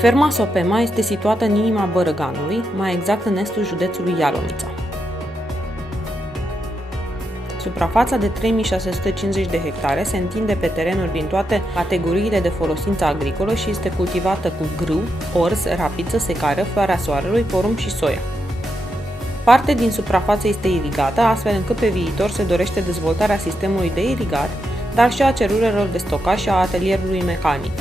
Ferma Sopema este situată în inima Bărăganului, mai exact în estul județului Ialomița. Suprafața de 3650 de hectare se întinde pe terenuri din toate categoriile de folosință agricolă și este cultivată cu grâu, orz, rapiță, secară, floarea soarelui, porumb și soia. Parte din suprafață este irigată, astfel încât pe viitor se dorește dezvoltarea sistemului de irigat, dar și a celulelor de stocaj și a atelierului mecanic.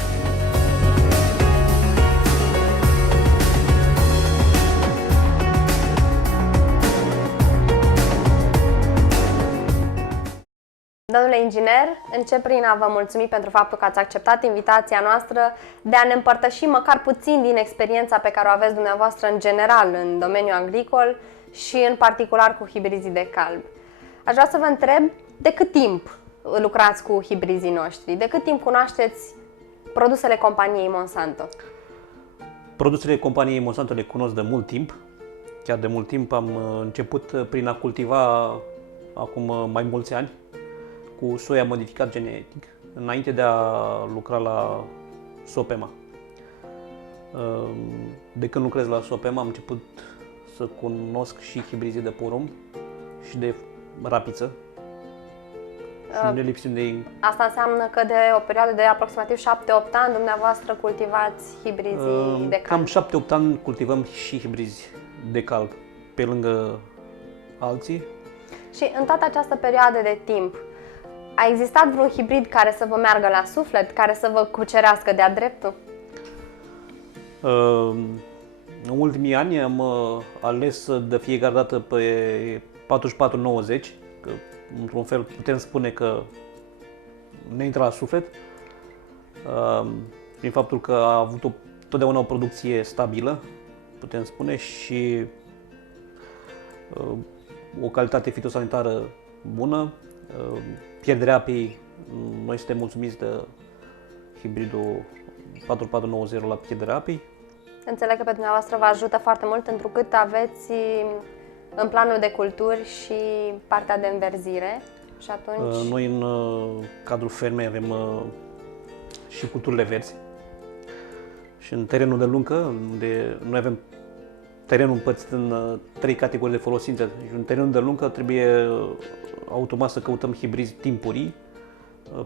Domnule inginer, încep prin a vă mulțumi pentru faptul că ați acceptat invitația noastră de a ne împărtăși măcar puțin din experiența pe care o aveți dumneavoastră în general în domeniul agricol și în particular cu hibrizii de calb. Aș vrea să vă întreb de cât timp lucrați cu hibrizii noștri, de cât timp cunoașteți produsele companiei Monsanto? Produsele companiei Monsanto le cunosc de mult timp, chiar de mult timp. Am început prin a cultiva acum mai mulți ani cu soia modificat genetic, înainte de a lucra la Sopema. De când lucrez la Sopema am început să cunosc și hibrizii de porumb și de rapiță. Și ne lipsim de... Asta înseamnă că de o perioadă de aproximativ 7-8 ani dumneavoastră cultivați hibrizii de calb. Cam 7-8 ani cultivăm și hibrizi de calb, pe lângă alții. Și în toată această perioadă de timp, a existat vreun hibrid care să vă meargă la suflet, care să vă cucerească de-a dreptul? În ultimii ani am ales de fiecare dată pe 4490, că într-un fel putem spune că ne intră la suflet, prin faptul că a avut totdeauna o producție stabilă, putem spune, și o calitate fitosanitară bună. Pierderea apei, noi suntem mulțumiți de hibridul 4490 la pierderea apei. Înțeleg că pe dumneavoastră vă ajută foarte mult, întrucât aveți în planul de culturi și partea de înverzire. Și atunci... Noi în cadrul fermei avem și culturile verzi. Și în terenul de luncă, unde noi avem terenul împărțit în 3 categorii de folosință. Deci în terenul de luncă trebuie automat să căutăm hibrizi timpurii,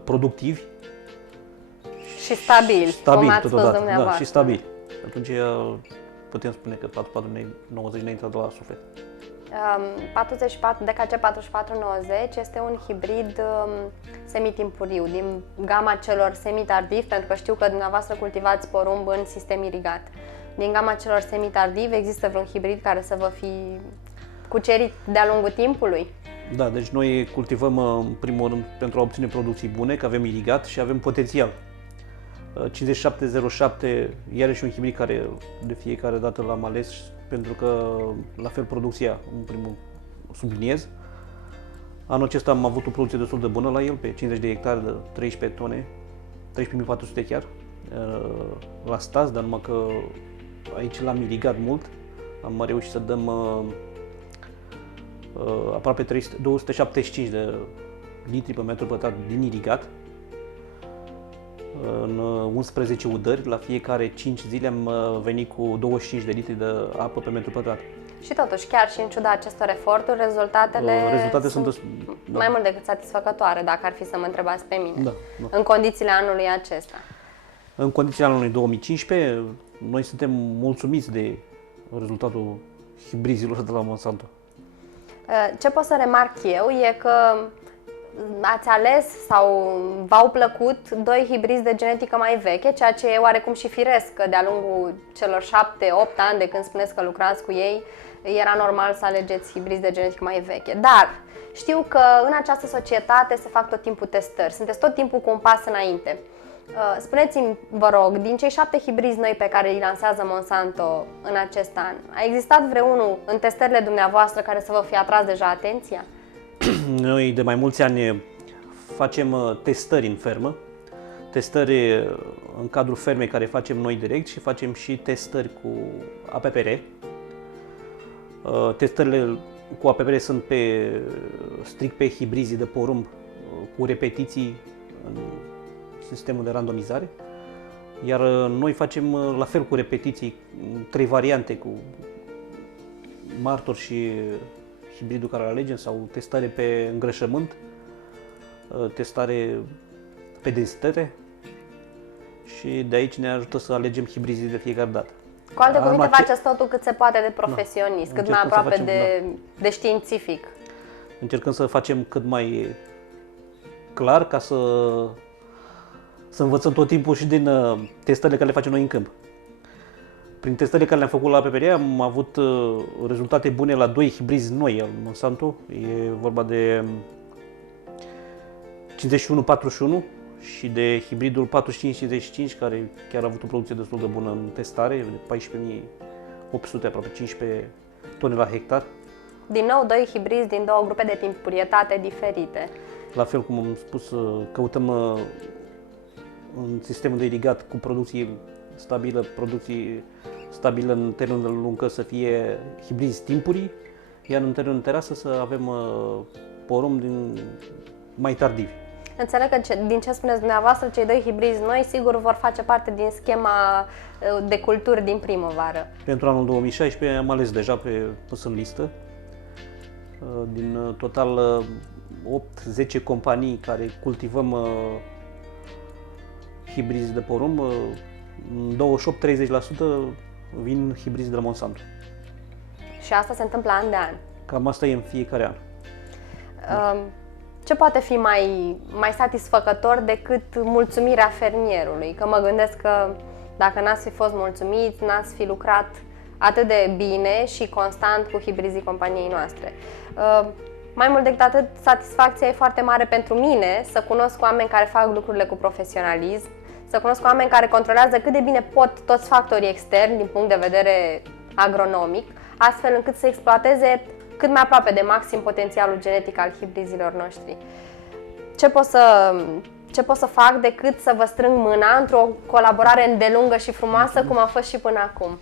productivi și stabili, cum ați spus dumneavoastră. Da, și stabili. Atunci putem spune că 4490 ne intră de la suflet. DKC 4490 este un hibrid semitimpuriu, din gama celor semitardivi, pentru că știu că dumneavoastră cultivați porumb în sistem irigat. Din gama celor semitardivi există vreun hibrid care să vă fi cucerit de-a lungul timpului? Da, deci noi cultivăm în primul rând pentru a obține producții bune, că avem irigat și avem potențial. 5707, iarăși un hibrid care de fiecare dată l-am ales pentru că la fel producția, în primul subliniez. Anul acesta am avut o producție destul de bună la el, pe 50 de hectare de 13 tone, 13.400 chiar, la stas, dar numai că aici l-am irigat mult. Am reușit să dăm aproape 275 de litri pe metru pătrat din irigat în 11 udări. La fiecare 5 zile am venit cu 25 de litri de apă pe metru pătrat. Și totuși, chiar și în ciuda acestor eforturi, rezultatele sunt mai mult decât satisfăcătoare, dacă ar fi să mă întrebați pe mine, în condițiile anului acesta. În condițiile anului 2015, noi suntem mulțumiți de rezultatul hibrizilor de la Monsanto. Ce pot să remarc eu e că ați ales sau v-au plăcut 2 hibrizi de genetică mai veche, ceea ce e oarecum și firesc, că de-a lungul celor 7-8 ani de când spuneți că lucrați cu ei, era normal să alegeți hibrizi de genetică mai veche. Dar știu că în această societate se fac tot timpul testări, sunteți tot timpul cu un pas înainte. Spuneți-mi, vă rog, din cei 7 hibrizi noi pe care îi lansează Monsanto în acest an, a existat vreunul în testările dumneavoastră care să vă fie atras deja atenția? Noi de mai mulți ani facem testări în fermă, testări în cadrul fermei care facem noi direct și facem și testări cu APPR. Testările cu APPR sunt strict pe hibrizii de porumb cu repetiții în sistemul de randomizare. Iar noi facem la fel cu repetiții, 3 variante cu martor și hibridul care îl alegem, sau testare pe îngrășământ, testare pe densitate, și de aici ne ajută să alegem hibrizii de fiecare dată. Cu alte cuvinte, faceți totul cât se poate de profesionist, cât mai aproape de științific. Încercăm să facem cât mai clar, ca să învățăm tot timpul și din testările care le facem noi în câmp. Prin testările care le-am făcut la PPR am avut rezultate bune la 2 hibrizi noi al Monsanto. E vorba de 51-41 și de hibridul 45-55, care chiar a avut o producție destul de bună în testare, de 14.800, aproape 15 tone la hectar. Din nou, 2 hibrizi din 2 grupe de timpurietate diferite. La fel cum am spus, căutăm un sistem de irigat cu producție stabilă în terenul de lungă, să fie hibrizi timpurii, iar în terenul terasă să avem porum mai tardivi. Înțeleg că din ce spuneți dumneavoastră, cei 2 hibrizi noi sigur vor face parte din schema de culturi din primăvară. Pentru anul 2016 am ales deja pus în listă. Din total 8-10 companii care cultivăm hibrizi de porum, 28-30% vin hibrizi de la Monsanto. Și asta se întâmplă an de an. Cam asta e în fiecare an. Ce poate fi mai satisfăcător decât mulțumirea fermierului? Că mă gândesc că dacă n-ați fi fost mulțumiți, n-ați fi lucrat atât de bine și constant cu hibrizii companiei noastre. Mai mult decât atât, satisfacția e foarte mare pentru mine să cunosc oameni care fac lucrurile cu profesionalism, să cunosc oameni care controlează cât de bine pot toți factorii externi din punct de vedere agronomic, astfel încât să exploateze cât mai aproape de maxim potențialul genetic al hibrizilor noștri. Ce pot să fac decât să vă strâng mâna într-o colaborare îndelungă și frumoasă, cum a fost și până acum?